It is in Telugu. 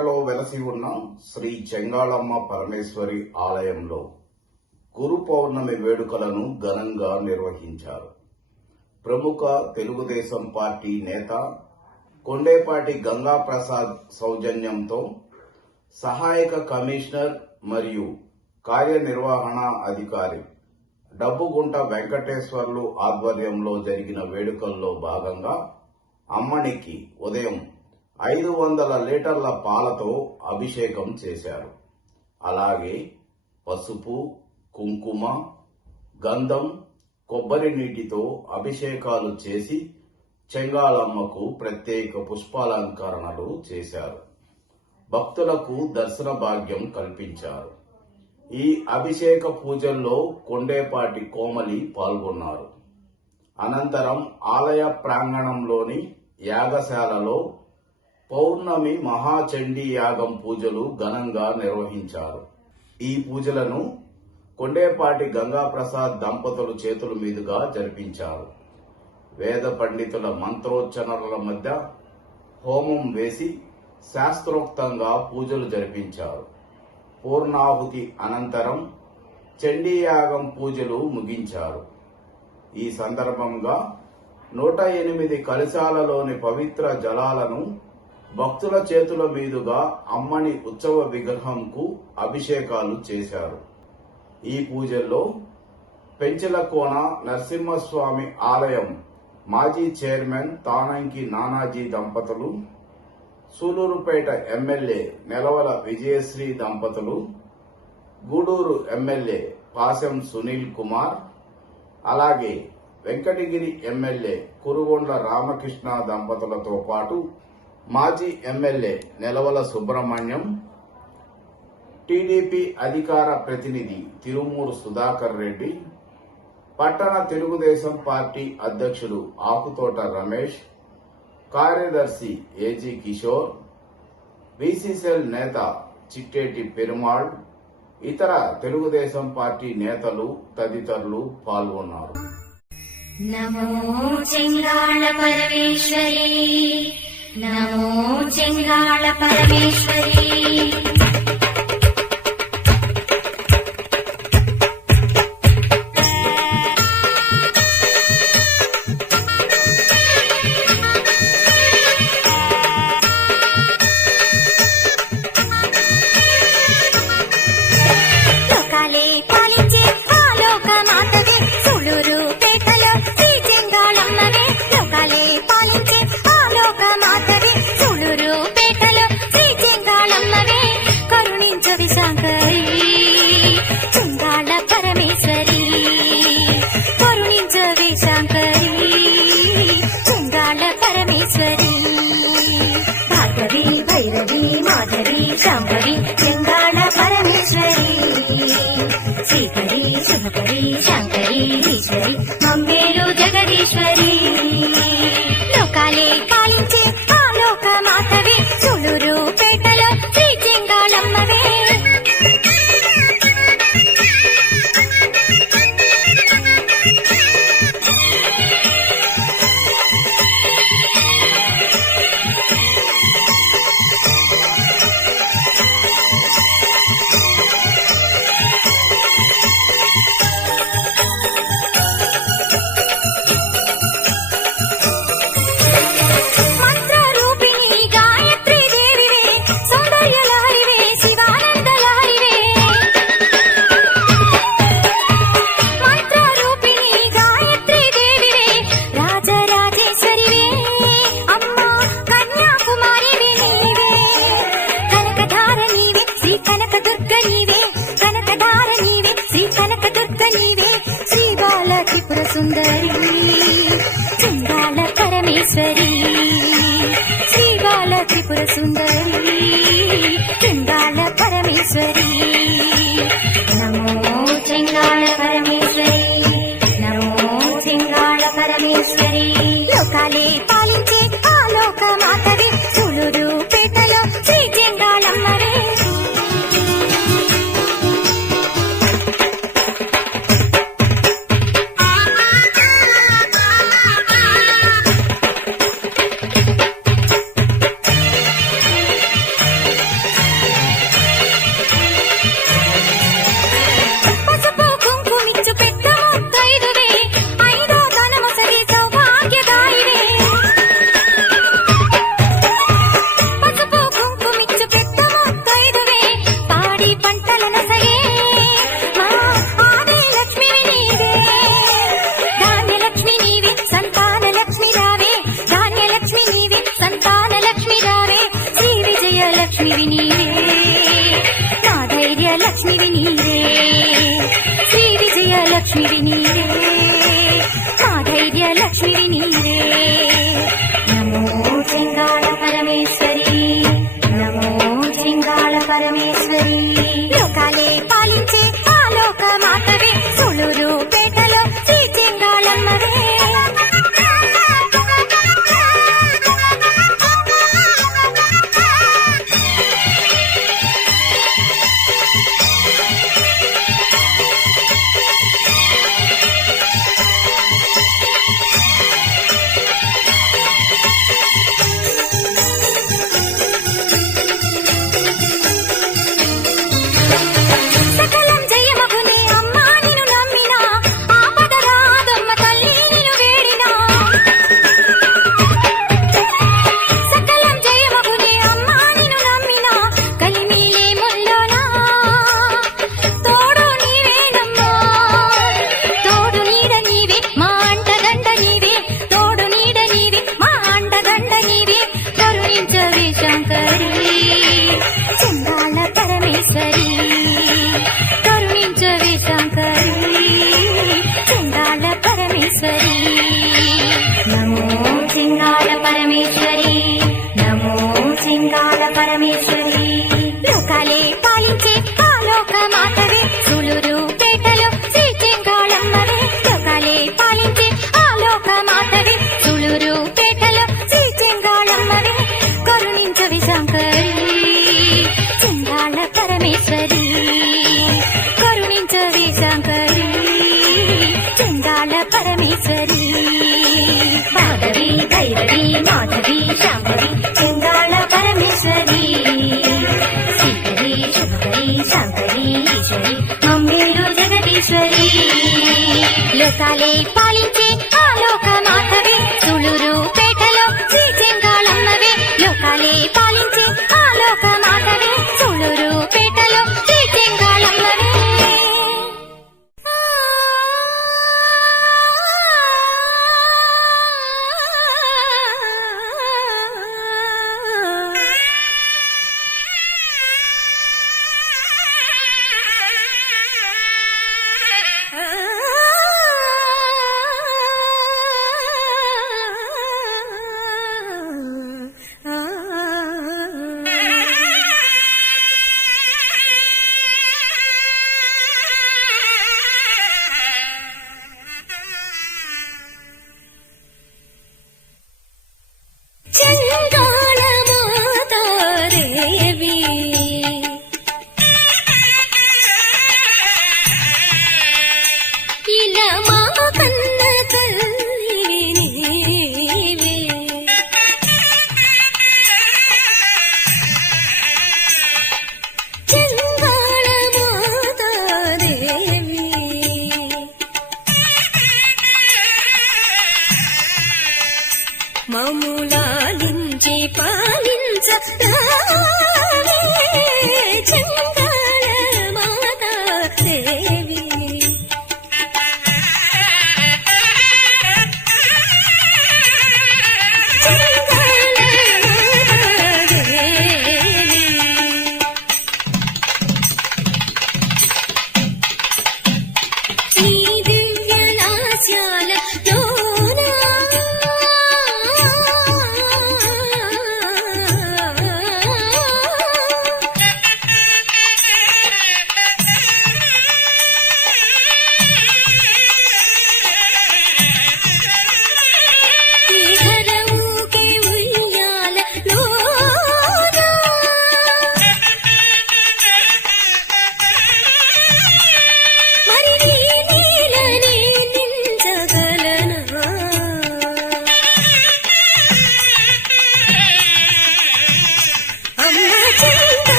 సూలూరుపేటలో వెలసి ఉన్న శ్రీ చెంగాళమ్మ పరమేశ్వరి ఆలయంలో గురు పౌర్ణమి వేడుకలను ఘనంగా నిర్వహించారు. ప్రముఖ తెలుగుదేశం పార్టీ నేత కొండేపాటి గంగాప్రసాద్ సౌజన్యంతో సహాయక కమిషనర్ మరియు కార్యనిర్వహణ అధికారి డబ్బుగుంట వెంకటేశ్వర్లు ఆధ్వర్యంలో జరిగిన వేడుకల్లో భాగంగా అమ్మనికి ఉదయం ఐదు వందల లీటర్ల పాలతో అభిషేకం చేశారు. అలాగే పసుపు కుంకుమ గంధం కొబ్బరి నీటితో అభిషేకాలు చేసి చెంగాళమ్మకు ప్రత్యేక పుష్పాలంకరణలు చేశారు. భక్తులకు దర్శన భాగ్యం కల్పించారు. ఈ అభిషేక పూజల్లో కొండేపాటి కోమలి పాల్గొన్నారు. అనంతరం ఆలయ ప్రాంగణంలోని యాగశాలలో పౌర్ణమి మహాచండీ యాగం పూజలు ఘనంగా నిర్వహించారు. ఈ పూజలను కొండేపాటి గంగాప్రసాద్ దంపతులు చేతుల మీదుగా జరిపించారు. వేద పండితుల మంత్రోచ్చరణల మధ్య హోమం వేసి శాస్త్రోక్తంగా పూజలు జరిపించారు. పూర్ణాహుతి అనంతరం చండీయాగం పూజలు ముగించారు. ఈ సందర్భంగా నూట ఎనిమిది కలశాలలోని పవిత్ర జలాలను భక్తుల చేతుల మీదుగా అమ్మని ఉత్సవ విగ్రహంకు అభిషేకాలు చేశారు. ఈ పూజల్లో పెంచలకోన నరసింహస్వామి ఆలయం మాజీ చైర్మన్ తానంకి నానాజీ దంపతులు సూలూరుపేట ఎమ్మెల్యే నెలవల విజయశ్రీ దంపతులు గూడూరు ఎమ్మెల్యే పాశం సునీల్ కుమార్ అలాగే వెంకటగిరి ఎమ్మెల్యే కురుగొండ్ల రామకృష్ణ దంపతులతో పాటు మాజీ ఎమ్మెల్యే నెలవల సుబ్రహ్మణ్యం టీడీపీ అధికార ప్రతినిధి తిరుమూరు సుధాకర్ రెడ్డి పట్టణ తెలుగుదేశం పార్టీ అధ్యక్షుడు ఆకుతోట రమేష్ కార్యదర్శి ఏజీ కిషోర్ బీసీసీఎల్ నేత చిట్టేటి పెరుమాళ్ ఇతర తెలుగుదేశం పార్టీ నేతలు తదితరులు పాల్గొన్నారు. నమో చెంగాళ పరమేశ్వరి. కరుణించవి శంకరి పరమేశ్వరి కరుణించవి శంకరి చెంగాళ పరమేశ్వరి. భార్గవి భైరవి మాధవి శాంభవి చెంగాళ పరమేశ్వరి. శ్రీకరి శుభకరి శంకరి ఈశ్వరి మంగేలు జగదీశ్వరి. సుందరి చింగాల పరమేశ్వరి నమో salir pa